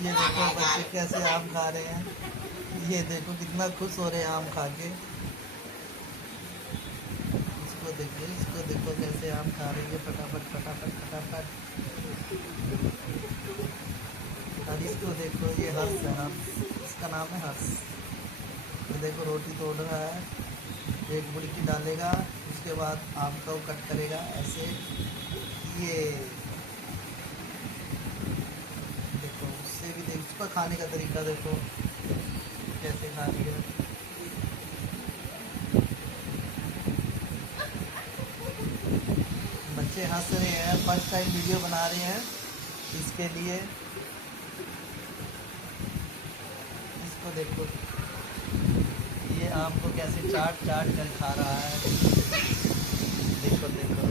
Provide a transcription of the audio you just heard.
ये देखो बच्चे कैसे आम खा रहे हैं। ये देखो कितना खुश हो रहे हैं आम खा के। इसको देखो कैसे आम खा रही है, फटाफट फटाफट फटाफट। और इसको देखो, ये हर्ष है, हर्ष, इसका नाम है हर्ष। ये देखो रोटी तोड़ रहा है, एक बुड़की डालेगा, उसके बाद आम को कट करेगा ऐसे। ये देखो, उससे भी देख, उसका खाने का तरीका देखो कैसे खा रही है। बच्चे हंस रहे हैं, फर्स्ट टाइम वीडियो बना रहे हैं इसके लिए। इसको देखो, ये आम को कैसे चाट चाट कर खा रहा है। देखो देखो।